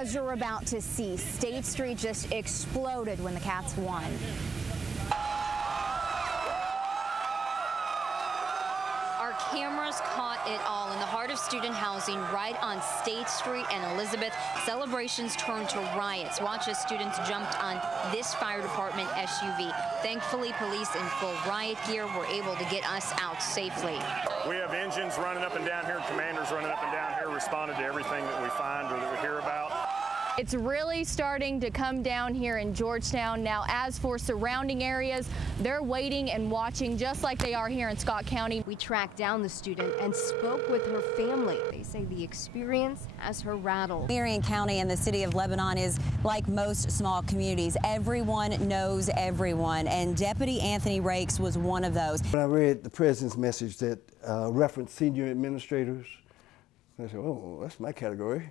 As you're about to see, State Street just exploded when the Cats won. Our cameras caught it all in the heart of student housing right on State Street and Elizabeth. Celebrations turned to riots. Watch as students jumped on this fire department SUV. Thankfully, police in full riot gear were able to get us out safely. We have engines running up and down here, commanders running up and down here, responded to everything that we find or that we hear about. It's really starting to come down here in Georgetown. Now, as for surrounding areas, they're waiting and watching just like they are here in Scott County. We tracked down the student and spoke with her family. They say the experience has her rattled. Marion County and the city of Lebanon is like most small communities. Everyone knows everyone, and Deputy Anthony Rakes was one of those. When I read the president's message that referenced senior administrators, I said, oh, that's my category.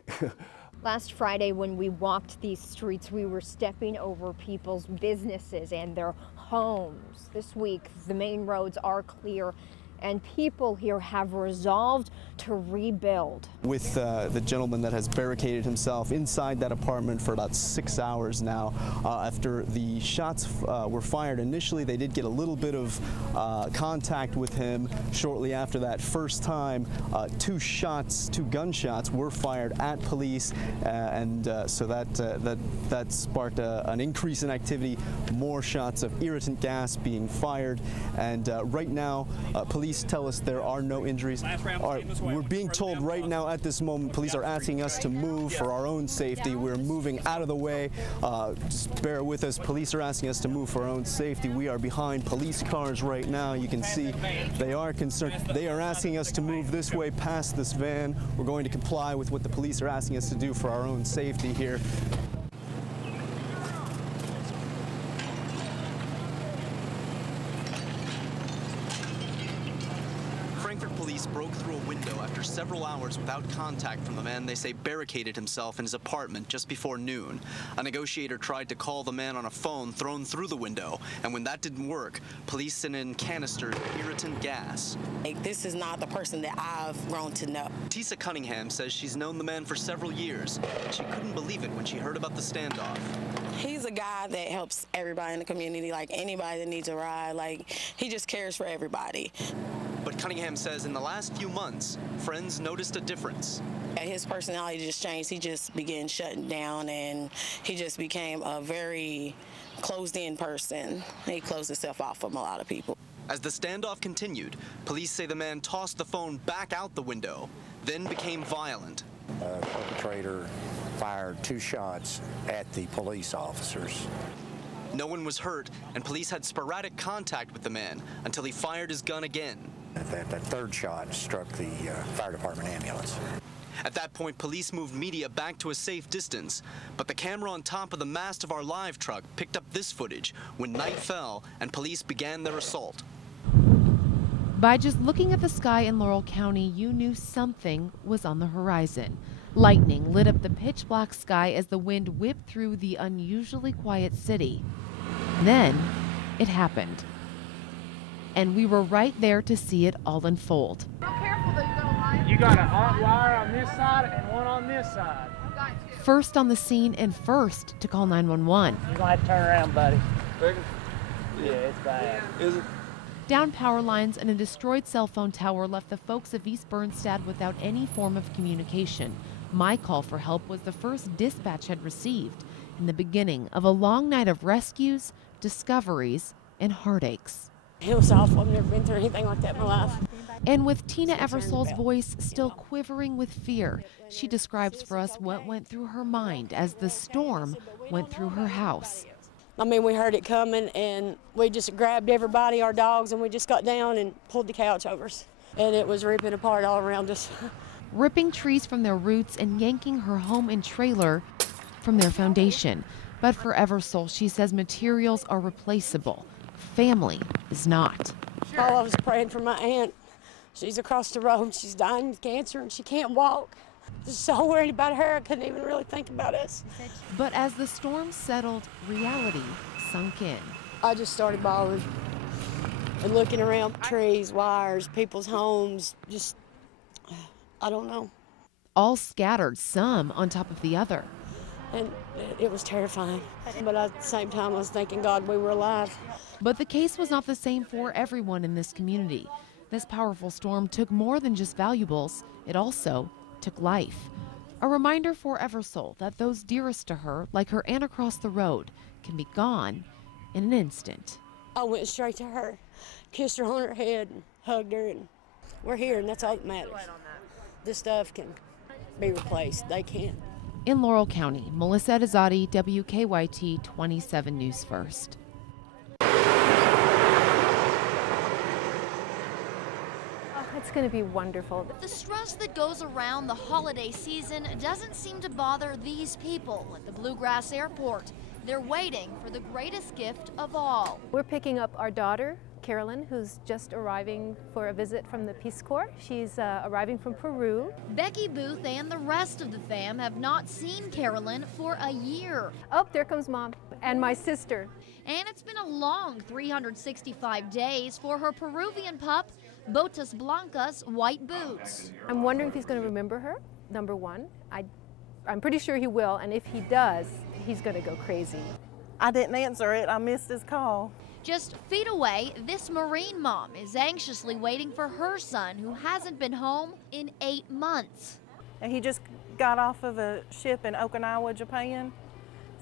Last Friday, when we walked these streets, we were stepping over people's businesses and their homes. This week, the main roads are clear, and people here have resolved to rebuild. With the gentleman that has barricaded himself inside that apartment for about 6 hours now, after the shots were fired. Initially, they did get a little bit of contact with him shortly after that first time. Two gunshots were fired at police, and so that sparked an increase in activity, more shots of irritant gas being fired, and right now, police tell us there are no injuries. We're being told right now at this moment, police are asking us to move for our own safety. We're moving out of the way. Just bear with us. Police are asking us to move for our own safety. We are behind police cars right now. You can see they are concerned. They are asking us to move this way past this van. We're going to comply with what the police are asking us to do for our own safety here. Police broke through a window after several hours without contact from the man they say barricaded himself in his apartment just before noon. A negotiator tried to call the man on a phone thrown through the window, and when that didn't work, police sent in canisters of irritant gas. This is not the person that I've grown to know. Tisa Cunningham says she's known the man for several years. She couldn't believe it when she heard about the standoff. He's a guy that helps everybody in the community, like anybody that needs a ride. Like, he just cares for everybody. But Cunningham says in the last few months, friends noticed a difference. His personality just changed. He just began shutting down, and he just became a very closed-in person. He closed himself off from a lot of people. As the standoff continued, police say the man tossed the phone back out the window, then became violent. The perpetrator fired 2 shots at the police officers. No one was hurt, and police had sporadic contact with the man until he fired his gun again. That 3rd shot struck the fire department ambulance. At that point, police moved media back to a safe distance, but the camera on top of the mast of our live truck picked up this footage when night fell and police began their assault. By just looking at the sky in Laurel County, you knew something was on the horizon. Lightning lit up the pitch black sky as the wind whipped through the unusually quiet city. Then it happened. And we were right there to see it all unfold. You got a hot wire on this side and one on this side. First on the scene and first to call 911. You're gonna have to turn around, buddy. Yeah, it's bad. Is it? Down power lines and a destroyed cell phone tower left the folks of East Bernstad without any form of communication. My call for help was the first dispatch had received in the beginning of a long night of rescues, discoveries, and heartaches. It was awful. I've never been through anything like that in my life. And with Tina Eversole's voice still quivering with fear, she describes for us what went through her mind as the storm went through her house. I mean, we heard it coming, and we just grabbed everybody, our dogs, and we just got down and pulled the couch over us. And it was ripping apart all around us. Ripping trees from their roots and yanking her home and trailer from their foundation. But for Eversole, she says materials are replaceable. Family is not. All I was praying for my aunt. She's across the road. She's dying of cancer, and she can't walk. Just so worried about her, I couldn't even really think about us. But as the storm settled, reality sunk in. I just started bawling and looking around, trees, wires, people's homes, I don't know. All scattered, some on top of the other. And it was terrifying. But at the same time, I was thanking God we were alive. But the case was not the same for everyone in this community. This powerful storm took more than just valuables, it also took life. A reminder for Eversole that those dearest to her, like her aunt across the road, can be gone in an instant. I went straight to her, kissed her on her head, and hugged her, and we're here, and that's all that matters. This stuff can be replaced. They can. In Laurel County, Melissa Adizadi, WKYT 27 News First. It's going to be wonderful. The stress that goes around the holiday season doesn't seem to bother these people at the Bluegrass Airport. They're waiting for the greatest gift of all. We're picking up our daughter, Carolyn, who's just arriving for a visit from the Peace Corps. She's arriving from Peru. Becky Booth and the rest of the fam have not seen Carolyn for a year. Oh, there comes Mom and my sister. And it's been a long 365 days for her Peruvian pup, Botas Blancas White Boots. I'm wondering if he's going to remember her, number one. I'm pretty sure he will, and if he does, he's going to go crazy. I didn't answer it. I missed his call. Just feet away, this Marine mom is anxiously waiting for her son, who hasn't been home in 8 months. And he just got off of a ship in Okinawa, Japan.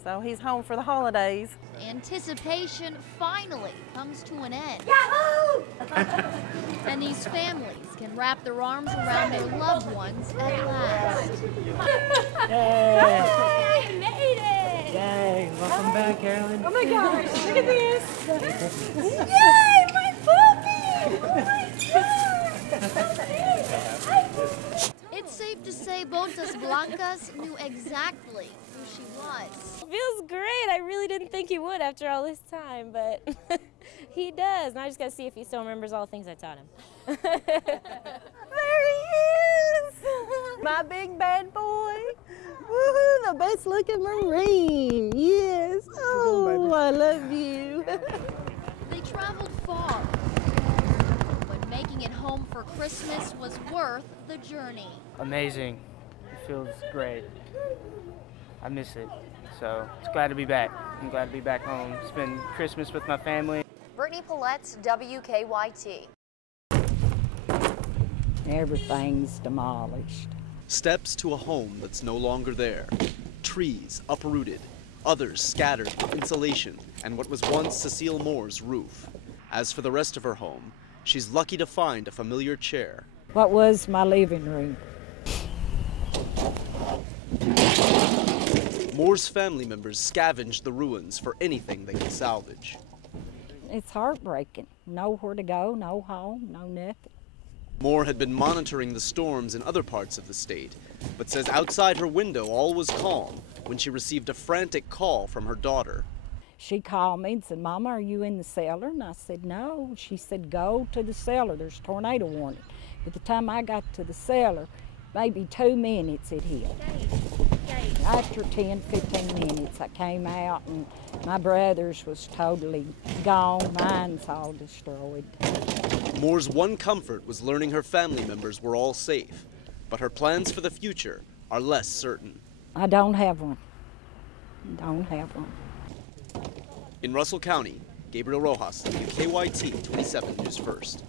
So he's home for the holidays. Anticipation finally comes to an end. Yahoo! And these families can wrap their arms around their loved ones at last. Yay! We made it! Yay! Welcome back, Carolyn. Oh my gosh, look at this! Yay, my puppy! Oh my God! It's safe to say Botas Blancas knew exactly who she was. Feels great. I really didn't think he would after all this time, but he does. And I just got to see if he still remembers all the things I taught him. There he is! My big bad boy. Woohoo, the best looking Marine. Yes. Oh, I love you. They traveled far, but making it home for Christmas was worth the journey. Amazing. It feels great. I miss it. So it's glad to be back. I'm glad to be back home. Spend Christmas with my family. Brittany Paulette, WKYT. Everything's demolished. Steps to a home that's no longer there. Trees uprooted, others scattered for insulation and what was once Cecile Moore's roof. As for the rest of her home, she's lucky to find a familiar chair. What was my living room? Moore's family members scavenged the ruins for anything they could salvage. It's heartbreaking. Nowhere to go, no home, no nothing. Moore had been monitoring the storms in other parts of the state, but says outside her window all was calm when she received a frantic call from her daughter. She called me and said, Mama, are you in the cellar? And I said, no. She said, go to the cellar. There's a tornado warning. By the time I got to the cellar, maybe 2 minutes it hit. After 10, 15 minutes, I came out and my brother's was totally gone. Mine's all destroyed. Moore's one comfort was learning her family members were all safe, but her plans for the future are less certain. I don't have one. Don't have one. In Russell County, Gabriel Rojas, WKYT 27 News First.